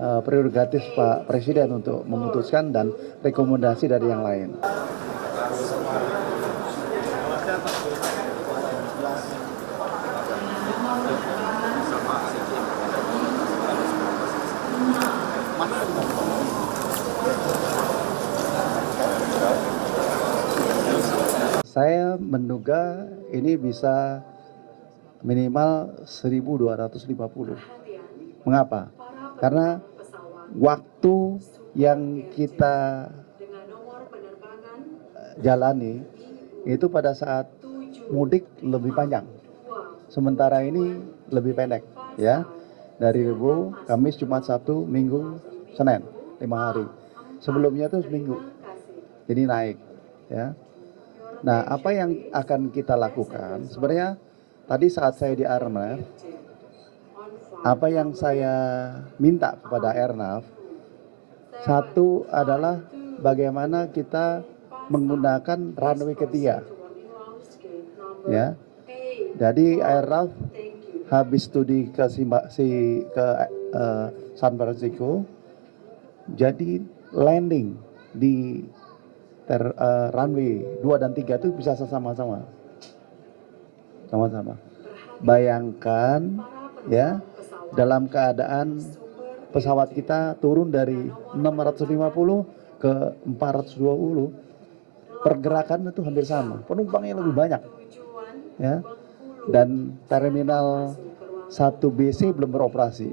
prerogatif Pak Presiden untuk memutuskan dan rekomendasi dari yang lain. Saya menduga ini bisa minimal 1.250. Mengapa? Karena waktu yang kita jalani itu pada saat mudik lebih panjang. Sementara ini lebih pendek, ya. Dari Rabu, Kamis, Jumat, Sabtu, Minggu, Senin, 5 hari. Sebelumnya itu seminggu. Jadi naik, ya. Nah, apa yang akan kita lakukan? Sebenarnya tadi saat saya di Airnav, apa yang saya minta kepada Airnav, satu adalah bagaimana kita menggunakan runway ketiga, ya. Jadi Airnav habis studi ke San Francisco, jadi landing di runway 2 dan 3 itu bisa sama-sama. Bayangkan, ya, dalam keadaan pesawat kita turun dari 650 ke 420, pergerakan itu hampir sama, penumpangnya lebih banyak, ya, dan terminal 1BC belum beroperasi.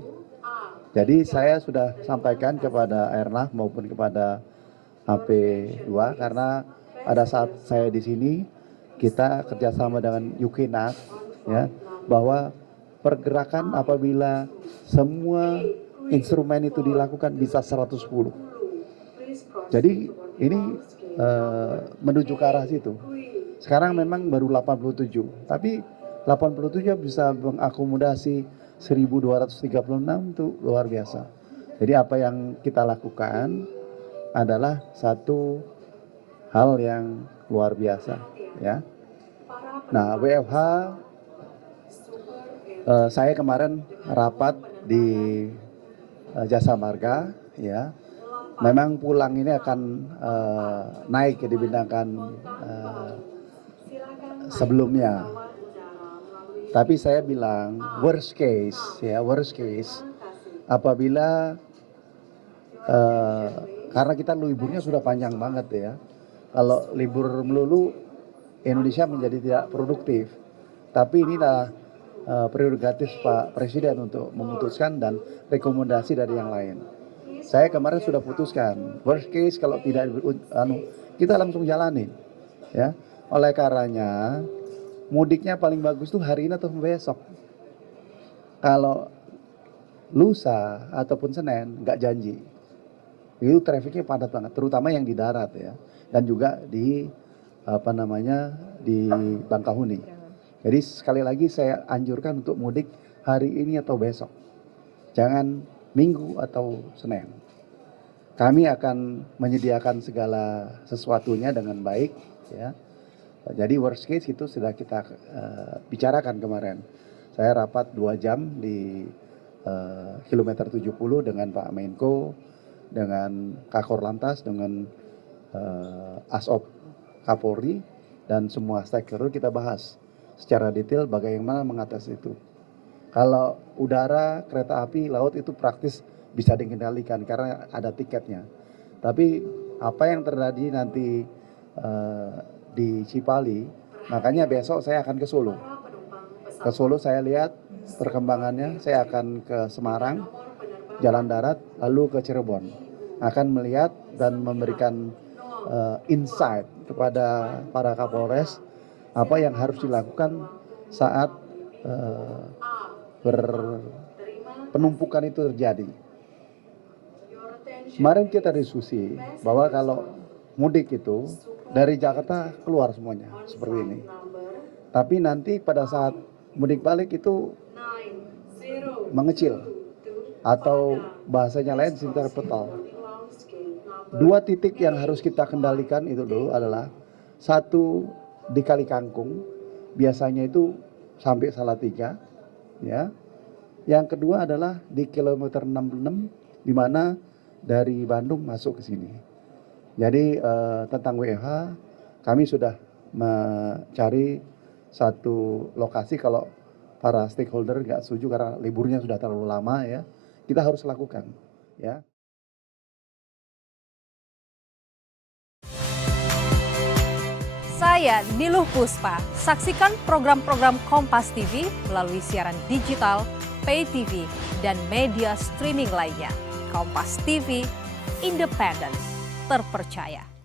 Jadi saya sudah sampaikan kepada Airnav maupun kepada HP2, karena pada saat saya di sini kita kerjasama dengan UKNAV, ya, bahwa pergerakan apabila semua instrumen itu dilakukan bisa 110. Jadi ini menuju ke arah situ. Sekarang memang baru 87, tapi 87 bisa mengakomodasi 1.236 itu luar biasa. Jadi apa yang kita lakukan adalah satu hal yang luar biasa, ya. Nah, WFH, saya kemarin rapat di Jasa Marga, ya. Memang pulang ini akan naik dibandingkan sebelumnya. Tapi saya bilang worst case, apabila karena kita liburnya sudah panjang banget, ya. Kalau libur melulu Indonesia menjadi tidak produktif. Tapi inilah prerogatif Pak Presiden untuk memutuskan dan rekomendasi dari yang lain. Saya kemarin sudah putuskan, worst case kalau tidak kita langsung jalani, ya. Oleh karenanya mudiknya paling bagus tuh hari ini atau besok. Kalau lusa ataupun Senin nggak janji. Itu trafiknya padat banget, terutama yang di darat, ya, dan juga di di Bangkahuni. Jadi sekali lagi saya anjurkan untuk mudik hari ini atau besok, jangan Minggu atau Senin. Kami akan menyediakan segala sesuatunya dengan baik, ya. Jadi worst case itu sudah kita bicarakan kemarin. Saya rapat 2 jam di kilometer 70 dengan Pak Menko, dengan Kakor Lantas, dengan Asop Kapolri, dan semua stakeholder kita bahas secara detail bagaimana mengatasi itu. Kalau udara, kereta api, laut itu praktis bisa dikendalikan karena ada tiketnya. Tapi apa yang terjadi nanti di Cipali, makanya besok saya akan ke Solo. Ke Solo saya lihat perkembangannya, saya akan ke Semarang, jalan darat, lalu ke Cirebon. Akan melihat dan memberikan insight kepada para Kapolres apa yang harus dilakukan saat penumpukan itu terjadi. Kemarin kita diskusi bahwa kalau mudik itu dari Jakarta keluar semuanya seperti ini. Tapi nanti pada saat mudik balik itu mengecil atau bahasanya lain sentripetal. 2 titik yang harus kita kendalikan itu dulu adalah, satu di Kali Kangkung, biasanya itu sampai Salatiga, ya. Yang kedua adalah di kilometer 66 di mana dari Bandung masuk ke sini. Jadi tentang WFH kami sudah mencari satu lokasi kalau para stakeholder nggak setuju karena liburnya sudah terlalu lama ya, kita harus lakukan ya. Saya Niluh Puspa. Saksikan program-program Kompas TV melalui siaran digital, pay TV, dan media streaming lainnya. Kompas TV, independen, terpercaya.